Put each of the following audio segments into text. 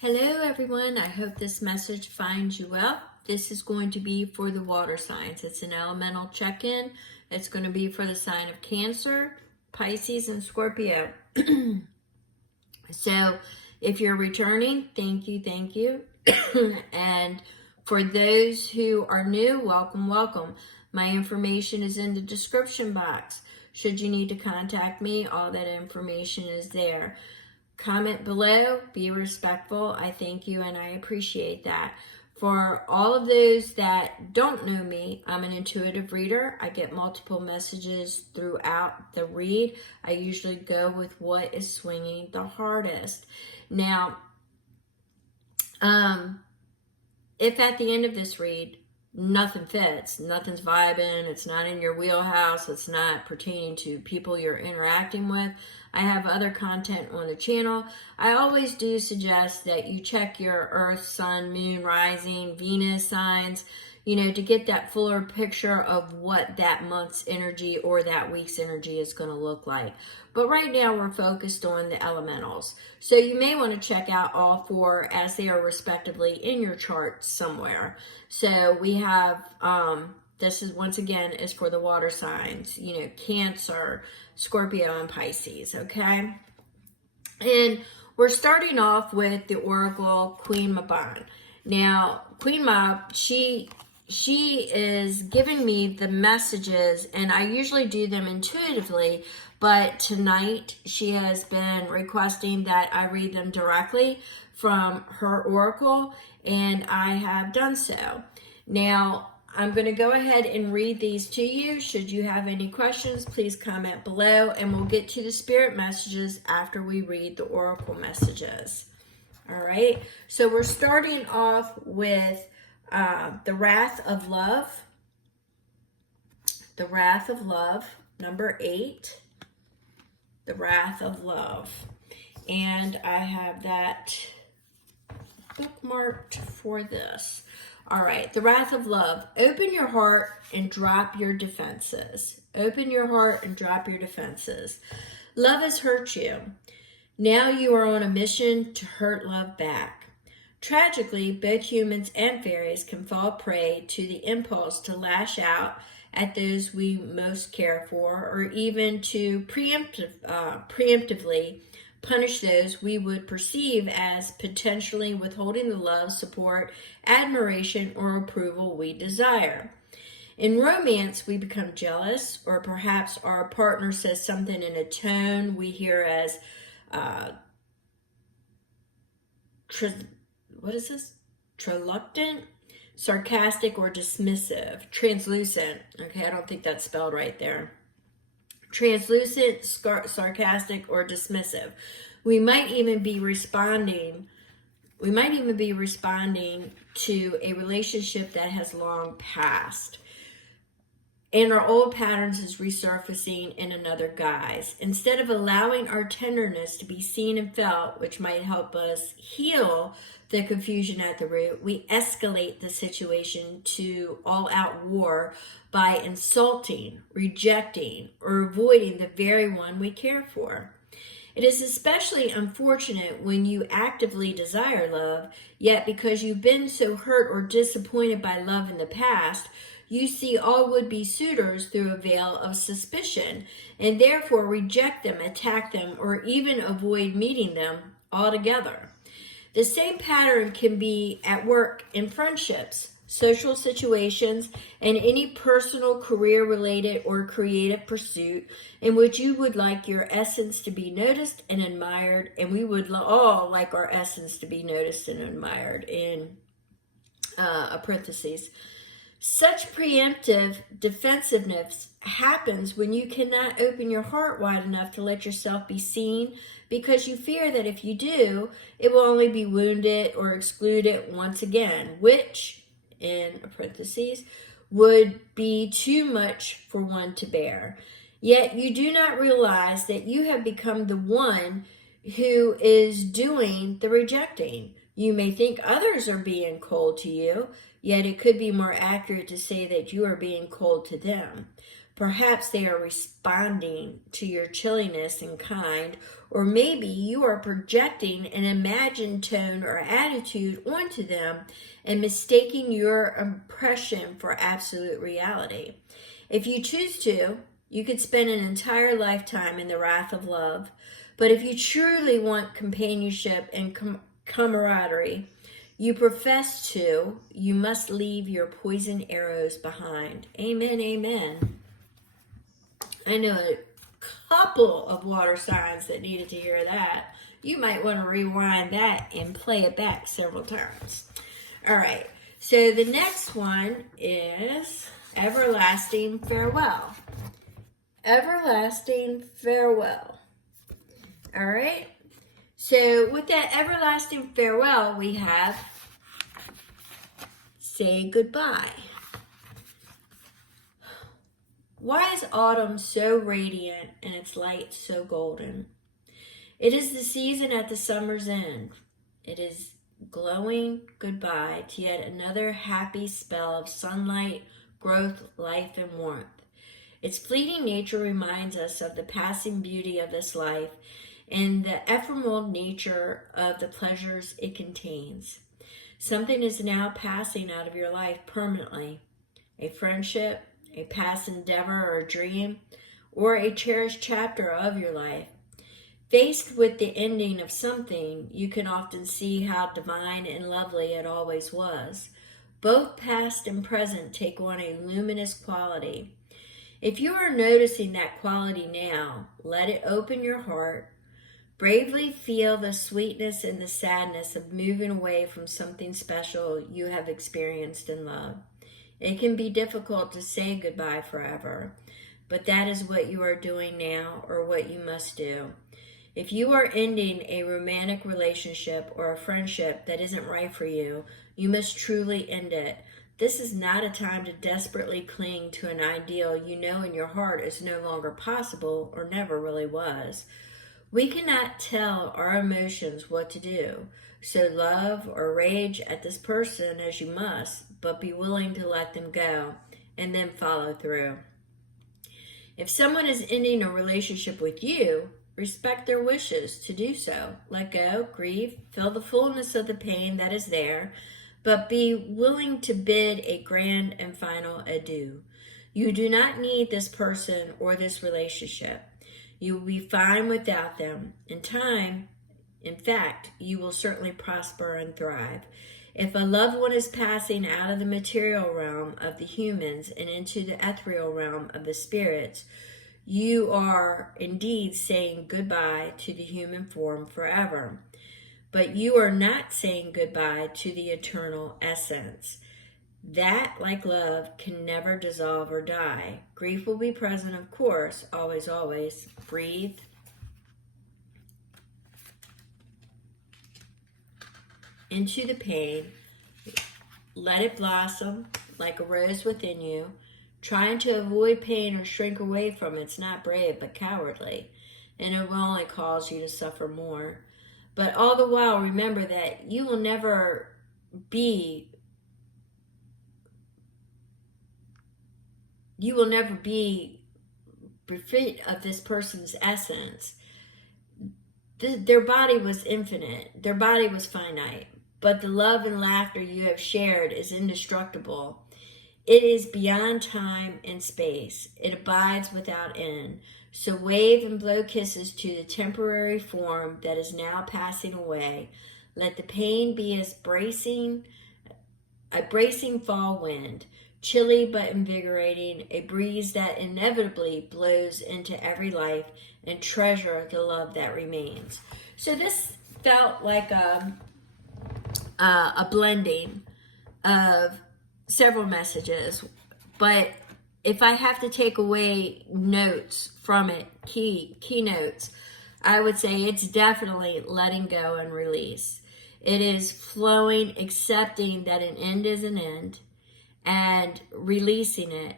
Hello everyone, I hope this message finds you well. This is going to be for the water signs. It's an elemental check-in. It's going to be for the sign of Cancer, Pisces, and Scorpio. So if you're returning, thank you. And for those who are new, welcome. My information is in the description box. Should you need to contact me, all that information is there. Comment below, be respectful. I thank you and I appreciate that. For all of those that don't know me, I'm an intuitive reader. I get multiple messages throughout the read. I usually go with what is swinging the hardest. Now, if at the end of this read, nothing fits, nothing's vibing, it's not in your wheelhouse, it's not pertaining to people you're interacting with, I have other content on the channel. I always do suggest that you check your Earth, Sun, Moon, Rising, Venus signs, to get that fuller picture of what that month's energy or that week's energy is going to look like. But right now we're focused on the elementals. So you may want to check out all four as they are respectively in your chart somewhere. So we have, this is once again is for the water signs, Cancer, Scorpio, and Pisces, okay? And we're starting off with the Oracle Queen Mabon. Now, Queen Mab, she is giving me the messages, and I usually do them intuitively, but tonight she has been requesting that I read them directly from her oracle, and I have done so. Now, I'm going to go ahead and read these to you. Should you have any questions, please comment below, and we'll get to the spirit messages after we read the oracle messages. All right, so we're starting off with the Wrath of Love. The Wrath of Love, number 8. The Wrath of Love. And I have that bookmarked for this. All right, the Wrath of Love. Open your heart and drop your defenses. Open your heart and drop your defenses. Love has hurt you. Now you are on a mission to hurt love back. Tragically, both humans and fairies can fall prey to the impulse to lash out at those we most care for, or even to preemptively punish those we would perceive as potentially withholding the love, support, admiration, or approval we desire. In romance, we become jealous, or perhaps our partner says something in a tone we hear as reluctant, sarcastic, or dismissive. Translucent. Okay, I don't think that's spelled right there. Translucent, sarcastic, or dismissive. We might even be responding to a relationship that has long passed. And our old patterns is resurfacing in another guise. Instead of allowing our tenderness to be seen and felt, which might help us heal the confusion at the root, we escalate the situation to all-out war by insulting, rejecting, or avoiding the very one we care for. It is especially unfortunate when you actively desire love, yet because you've been so hurt or disappointed by love in the past, you see all would-be suitors through a veil of suspicion, and therefore reject them, attack them, or even avoid meeting them altogether. The same pattern can be at work in friendships, social situations, and any personal, career-related, or creative pursuit in which you would like your essence to be noticed and admired, and we would all like our essence to be noticed and admired, in parentheses. Such preemptive defensiveness happens when you cannot open your heart wide enough to let yourself be seen, because you fear that if you do, it will only be wounded or excluded once again, which, in parentheses, would be too much for one to bear. Yet you do not realize that you have become the one who is doing the rejecting. You may think others are being cold to you, yet it could be more accurate to say that you are being cold to them. Perhaps they are responding to your chilliness in kind, or maybe you are projecting an imagined tone or attitude onto them and mistaking your impression for absolute reality. If you choose to, you could spend an entire lifetime in the wrath of love. But if you truly want companionship and camaraderie, you profess to, you must leave your poison arrows behind. Amen, amen. I know a couple of water signs that needed to hear that. You might want to rewind that and play it back several times. All right, so the next one is everlasting farewell. Everlasting farewell. All right, so with that everlasting farewell, we have say goodbye. Why is autumn so radiant and its light so golden? It is the season at the summer's end. It is glowing goodbye to yet another happy spell of sunlight, growth, life, and warmth. Its fleeting nature reminds us of the passing beauty of this life and the ephemeral nature of the pleasures it contains. Something is now passing out of your life permanently. A friendship, a past endeavor or dream, or a cherished chapter of your life. Faced with the ending of something, you can often see how divine and lovely it always was. Both past and present take on a luminous quality. If you are noticing that quality now, let it open your heart. Bravely feel the sweetness and the sadness of moving away from something special you have experienced in love. It can be difficult to say goodbye forever, but that is what you are doing now, or what you must do. If you are ending a romantic relationship or a friendship that isn't right for you, you must truly end it. This is not a time to desperately cling to an ideal you know in your heart is no longer possible or never really was. We cannot tell our emotions what to do, so love or rage at this person as you must, but be willing to let them go and then follow through. If someone is ending a relationship with you, respect their wishes to do so. Let go, grieve, feel the fullness of the pain that is there, but be willing to bid a grand and final adieu. You do not need this person or this relationship. You will be fine without them. In time, in fact, you will certainly prosper and thrive. If a loved one is passing out of the material realm of the humans and into the ethereal realm of the spirits, you are indeed saying goodbye to the human form forever. But you are not saying goodbye to the eternal essence. That, like love, can never dissolve or die. Grief will be present, of course, always, always. Breathe. Into the pain. Let it blossom like a rose within you. Trying to avoid pain or shrink away from it's not brave but cowardly, and it will only cause you to suffer more. But all the while, remember that you will never be bereft of this person's essence. Their body was infinite. Their body was finite. But the love and laughter you have shared is indestructible. It is beyond time and space. It abides without end. So wave and blow kisses to the temporary form that is now passing away. Let the pain be as a bracing fall wind, chilly but invigorating, a breeze that inevitably blows into every life, and treasure the love that remains. So this felt like a blending of several messages, but if I have to take away notes from it, key notes, I would say it's definitely letting go and release. It is flowing, accepting that an end is an end, and releasing it.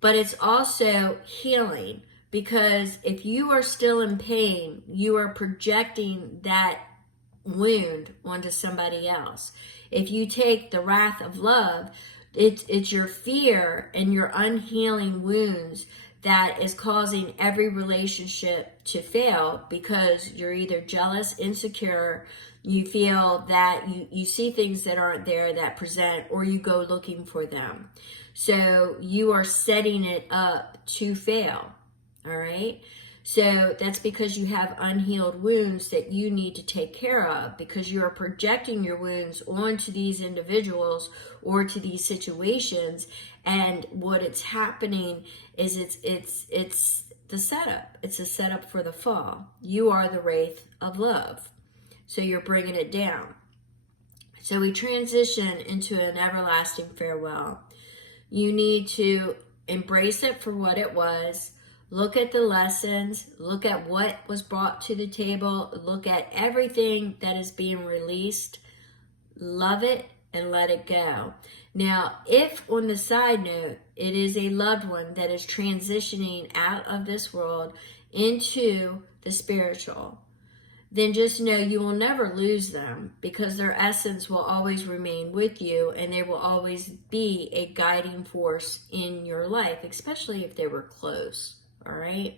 But it's also healing, because if you are still in pain, you are projecting that wound onto somebody else. If you take the wrath of love, It's your fear and your unhealing wounds that is causing every relationship to fail, because you're either jealous, insecure, you feel that you see things that aren't there that present, or you go looking for them. So you are setting it up to fail. All right. So that's because you have unhealed wounds that you need to take care of, because you are projecting your wounds onto these individuals or to these situations. And what it's happening is it's the setup. It's a setup for the fall. You are the wraith of love. So you're bringing it down. So we transition into an everlasting farewell. You need to embrace it for what it was. Look at the lessons, look at what was brought to the table, look at everything that is being released, love it, and let it go. Now, if on the side note, it is a loved one that is transitioning out of this world into the spiritual, then just know you will never lose them, because their essence will always remain with you, and they will always be a guiding force in your life, especially if they were close. All right.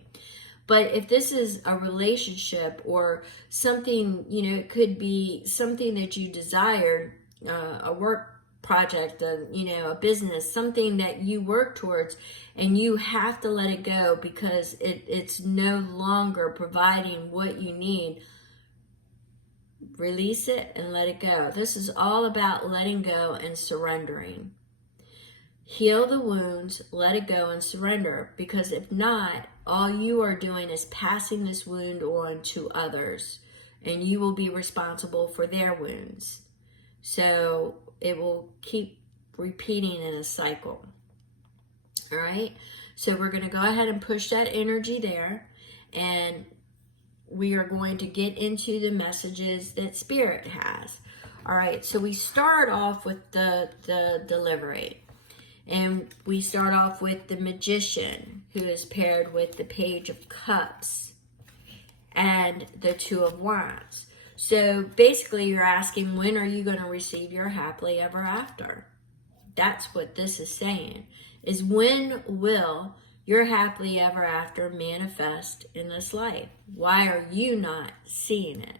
But if this is a relationship or something, it could be something that you desired, a work project, a business, something that you work towards, and you have to let it go because it's no longer providing what you need. Release it and let it go. This is all about letting go and surrendering. Heal the wounds, let it go, and surrender, because if not, all you are doing is passing this wound on to others, and you will be responsible for their wounds. So it will keep repeating in a cycle. All right, so we're going to go ahead and push that energy there, and we are going to get into the messages that Spirit has. All right, so we start off with the delivery. And we start off with the Magician, who is paired with the Page of Cups and the Two of Wands. So basically you're asking, when are you going to receive your happily ever after? That's what this is saying, is when will your happily ever after manifest in this life? Why are you not seeing it?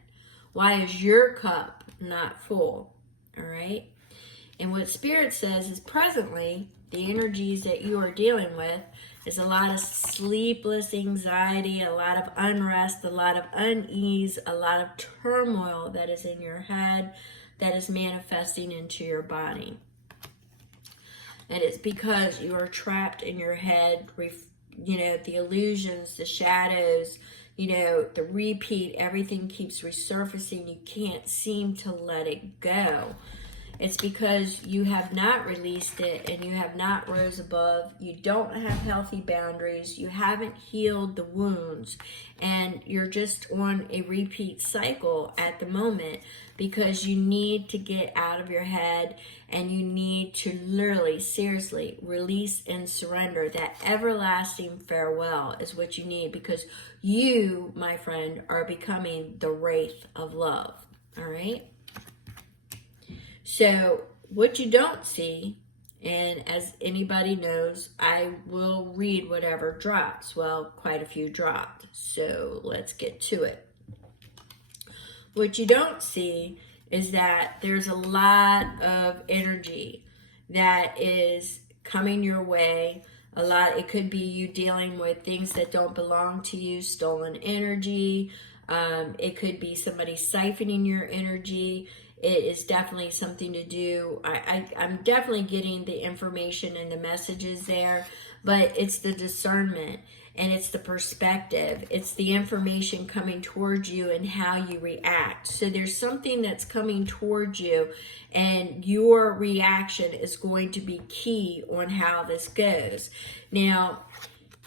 Why is your cup not full? All right. And what Spirit says is presently, the energies that you are dealing with is a lot of sleepless anxiety, a lot of unrest, a lot of unease, a lot of turmoil that is in your head that is manifesting into your body. And it's because you are trapped in your head, the illusions, the shadows, the repeat, everything keeps resurfacing. You can't seem to let it go. It's because you have not released it and you have not rose above. You don't have healthy boundaries. You haven't healed the wounds. And you're just on a repeat cycle at the moment, because you need to get out of your head and you need to literally, seriously release and surrender. That everlasting farewell is what you need, because you, my friend, are becoming the wraith of love. All right? So what you don't see, and as anybody knows, I will read whatever drops. Well, quite a few dropped. So let's get to it. What you don't see is that there's a lot of energy that is coming your way. It could be you dealing with things that don't belong to you, stolen energy. It could be somebody siphoning your energy. It is definitely something to do. I'm definitely getting the information and the messages there, but it's the discernment and it's the perspective. It's the information coming towards you and how you react. So there's something that's coming towards you, and your reaction is going to be key on how this goes. Now,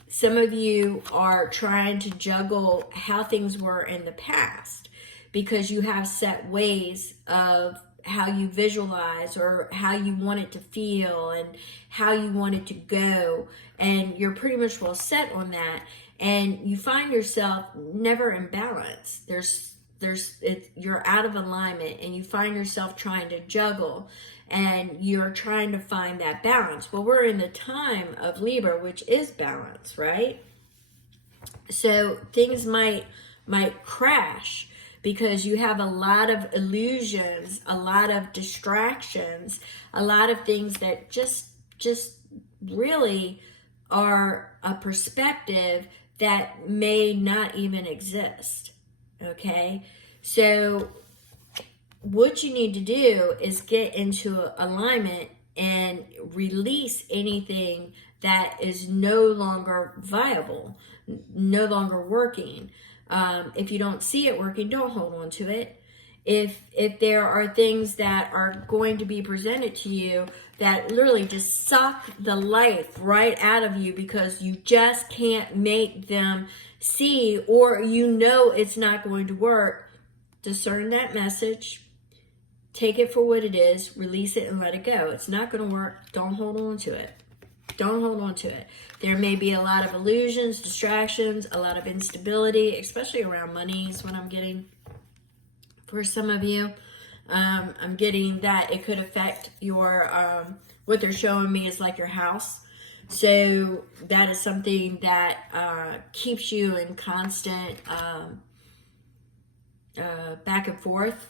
some of you are trying to juggle how things were in the past, because you have set ways of how you visualize or how you want it to feel and how you want it to go. And you're pretty much well set on that. And you find yourself never in balance. There's you're out of alignment, and you find yourself trying to juggle, and you're trying to find that balance. Well, we're in the time of Libra, which is balance, right? So things might crash because you have a lot of illusions, a lot of distractions, a lot of things that just really are a perspective that may not even exist. Okay? So what you need to do is get into alignment and release anything that is no longer viable, no longer working. If you don't see it working, don't hold on to it. If there are things that are going to be presented to you that literally just suck the life right out of you because you just can't make them see, or you know it's not going to work, discern that message, take it for what it is, release it, and let it go. It's not going to work. Don't hold on to it. Don't hold on to it. There may be a lot of illusions, distractions, a lot of instability, especially around money is what I'm getting for some of you. I'm getting that it could affect your, what they're showing me is like your house. So that is something that keeps you in constant back and forth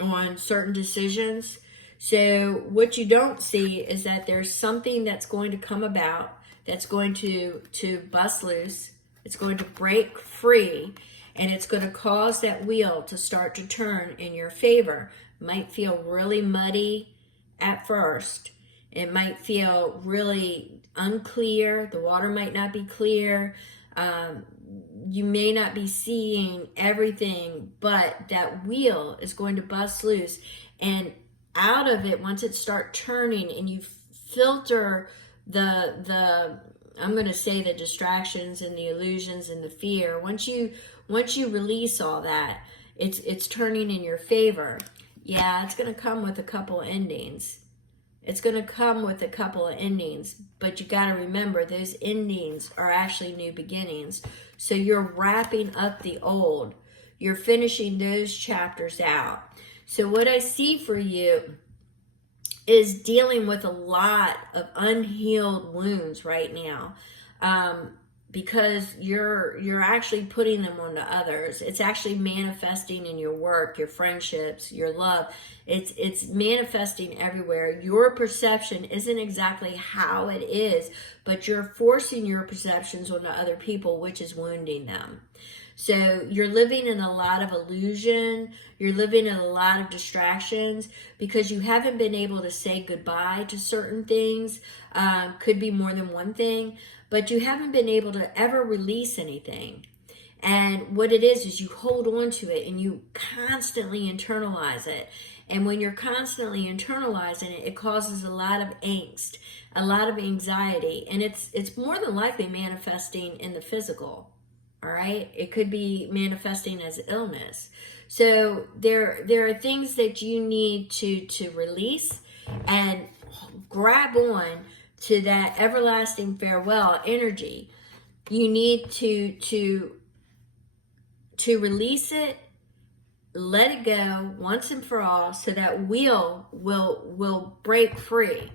on certain decisions. So what you don't see is that there's something that's going to come about that's going to bust loose. It's going to break free, and it's going to cause that wheel to start to turn in your favor. It might feel really muddy at first. It might feel really unclear. The water might not be clear. You may not be seeing everything, but that wheel is going to bust loose, and out of it, once it starts turning and you filter the I'm going to say the distractions and the illusions and the fear, once you release all that, it's turning in your favor. Yeah, it's going to come with a couple of endings. It's going to come with a couple of endings, but you got to remember those endings are actually new beginnings. So you're wrapping up the old. You're finishing those chapters out. So what I see for you is dealing with a lot of unhealed wounds right now, because you're actually putting them onto others. It's actually manifesting in your work, your friendships, your love. It's manifesting everywhere. Your perception isn't exactly how it is, but you're forcing your perceptions onto other people, which is wounding them. So you're living in a lot of illusion. You're living in a lot of distractions because you haven't been able to say goodbye to certain things. Could be more than one thing, but you haven't been able to ever release anything. And what it is you hold on to it and you constantly internalize it. And when you're constantly internalizing it, it causes a lot of angst, a lot of anxiety, and it's more than likely manifesting in the physical. All right, it could be manifesting as illness. So there are things that you need to release and grab on to that everlasting farewell energy. You need to release it, let it go once and for all, so that wheel will break free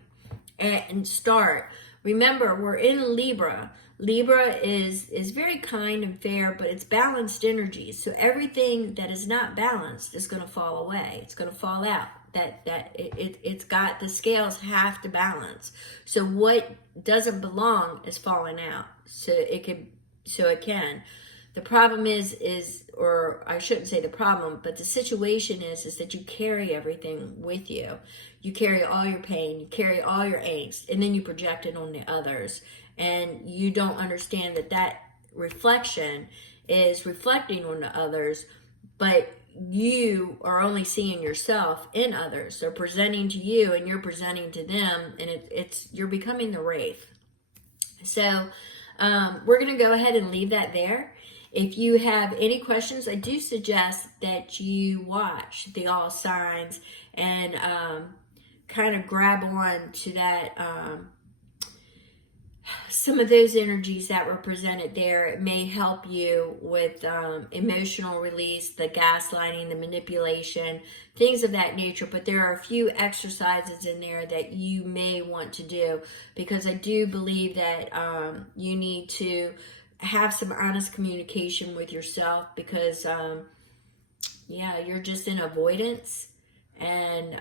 and start. Remember, we're in Libra. Libra is very kind and fair, but it's balanced energy. So everything that is not balanced is going to fall away. It's going to fall out. It's got, the scales have to balance. So what doesn't belong is falling out. So it can. The problem is, or I shouldn't say the problem, but the situation is that you carry everything with you. You carry all your pain, you carry all your angst, and then you project it on the others. And you don't understand that reflection is reflecting on the others, but you are only seeing yourself in others. They're presenting to you and you're presenting to them, and you're becoming the wraith. So we're going to go ahead and leave that there. If you have any questions, I do suggest that you watch the all signs and kind of grab on to that some of those energies that were presented there. It may help you with emotional release, the gaslighting, the manipulation, things of that nature. But there are a few exercises in there that you may want to do, because I do believe that you need to have some honest communication with yourself, because yeah, you're just in avoidance. And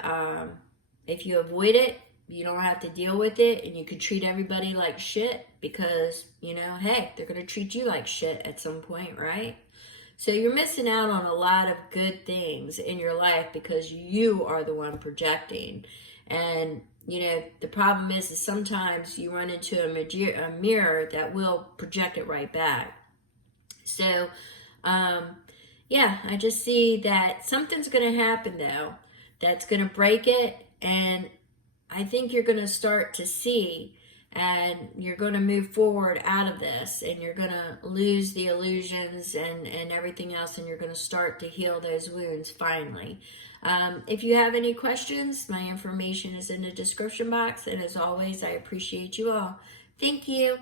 if you avoid it, you don't have to deal with it, and you can treat everybody like shit, because, you know, hey, they're going to treat you like shit at some point, right? So you're missing out on a lot of good things in your life because you are the one projecting. And, you know, the problem is sometimes you run into a mirror that will project it right back. So, yeah, I just see that something's going to happen, though, that's going to break it. And I think you're going to start to see, and you're going to move forward out of this, and you're going to lose the illusions and everything else, and you're going to start to heal those wounds finally. If you have any questions, my information is in the description box. And as always, I appreciate you all. Thank you.